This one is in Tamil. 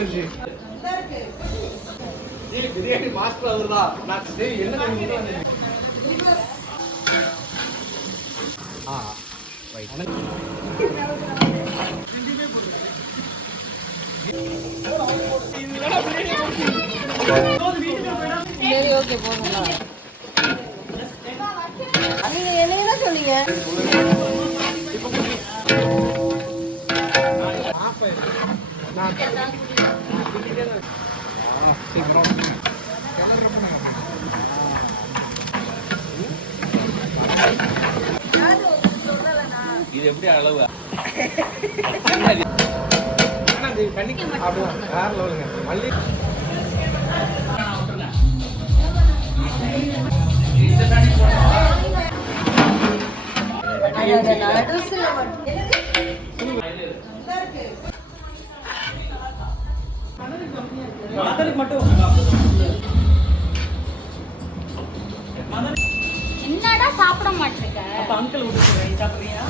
வச்சு பிரியாணி மாஸ்டர் அவர்தான். நான் என்ன சரி ஓகே போதுங்களா? நீங்க என்ன சொன்னீங்க? இது எப்படி அளவு பண்ணி வேற லெவலுங்க. மல்லி என்னடா சாப்பிட மாட்டேங்க. அங்கிள் விட்டு சாப்பிடுறியா?